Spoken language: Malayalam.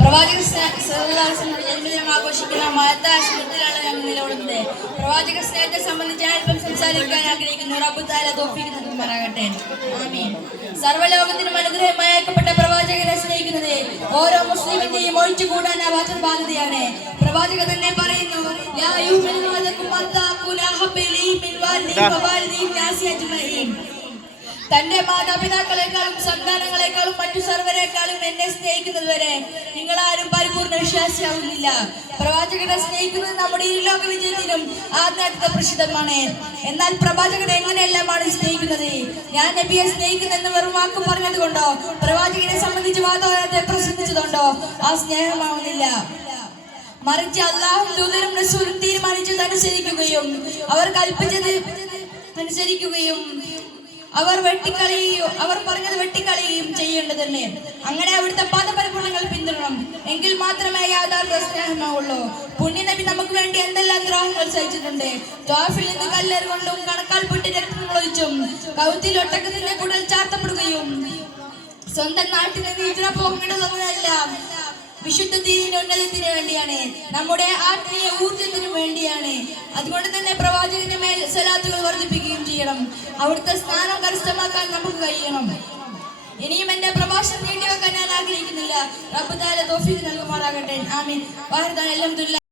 പ്രവാചക ജന്മദിനം ആഘോഷിക്കുന്ന മഹത്താശുപത്രിയിലാണ് ഞങ്ങൾ നിലകൊള്ളുന്നത്. പ്രവാചക സ്നേഹത്തെ സംബന്ധിച്ച് ഞാനിപ്പം സംസാരിക്കാൻ ആഗ്രഹിക്കുന്നു. റബ്ബ് തആല തൗഫീഖ് നൽകുമാറാകട്ടെ. ആമീൻ. സർവ്വലോകത്തിനും അനുഗ്രഹമായപ്പെട്ട പ്രവാചകനെ സ്നേഹിക്കുന്നത് ഓരോ മുസ്ലിമിന്റെയും ഒഴിച്ചുകൂടാനാവാത്ത ബാധ്യതയാണ്. പ്രവാചകൻ തന്നെ പറയുന്നു, യാ അയ്യുഹല്ലദീന അത്താഖൂന ഹബ്ബിലി മിൻ വാലിദി നാസി അജ്മഈൻ. തന്റെ മാതാപിതാക്കളെക്കാളും സന്താനങ്ങളെക്കാളും മറ്റു സർവരെക്കാളും എന്നെ സ്നേഹിക്കുന്നത് വരെ നിങ്ങളാരും പരിപൂർണ്ണ വിശ്വാസിയാവുന്നില്ല. പ്രവാചകനെ സ്നേഹിക്കുന്നത് നമ്മുടെ ഈ ലോക വിജയത്തിനും ആത്മാർത്ഥ പ്രസിദ്ധമാണ്. എന്നാൽ പ്രവാചകനെ എങ്ങനെയെല്ലാമാണ് സ്നേഹിക്കുന്നത്? ഞാൻ നബിയെ സ്നേഹിക്കുന്നെന്ന് വെറും വാക്ക് പറഞ്ഞത് കൊണ്ടോ പ്രവാചകനെ സംബന്ധിച്ച് വാദത്തെ പ്രസംഗിച്ചതുകൊണ്ടോ ആ സ്നേഹമാവുന്നില്ല. മറിച്ച് അല്ലാഹും ദൂതരും റസൂലും തീരുമാനിച്ചത് അനുസരിക്കുകയും അവർ കൽപ്പിച്ചത് അനുസരിക്കുകയും അവർ പറഞ്ഞത് വെട്ടിക്കളയുകയും ചെയ്യേണ്ടതല്ലേ. അങ്ങനെ അവിടുത്തെ പാദപരിപൂർണങ്ങൾ പിന്തുടരണം. എങ്കിൽ മാത്രമേ യാഥാർത്ഥ സ്നേഹമാവുള്ളൂ. പുണ്യനബി നമുക്ക് വേണ്ടി എന്തെല്ലാം ദ്രോഹങ്ങൾ സഹിച്ചിട്ടുണ്ട്. ത്വാഫിൽ നിന്ന് കല്ലെറുകൊണ്ടും കണക്കാൽ പൊട്ടി രക്തമൊഴിച്ചും കൗത്തിൽ ഒട്ടകത്തിന്റെ കുടൽ ചാർത്തപ്പെടുകയും സ്വന്തം നാട്ടിൽ നിന്ന് ഹിജ്റ പോകേണ്ടതെല്ലാം വിശുദ്ധ ദീനിന്റെ ഉന്നതത്തിന് വേണ്ടിയാണ്, നമ്മുടെ ആത്മീയ ഊർജത്തിന് വേണ്ടിയാണ്. അതുകൊണ്ട് തന്നെ പ്രവാചകന്റെ മേൽ സ്വലാത്തുകൾ വർദ്ധിപ്പിക്കുകയും ചെയ്യണം. അവിടുത്തെ സ്ഥാനം കരസ്ഥമാക്കാൻ നമുക്ക് കഴിയണം. ഇനിയും എന്റെ പ്രഭാഷണം നീട്ടിവെക്കാൻ ഞാൻ ആഗ്രഹിക്കുന്നില്ല. റബ്ബ് തആല തൗഫീഖ് നൽകുമാറാകട്ടെ. ആമീൻ. അൽഹംദുലില്ലാഹ്.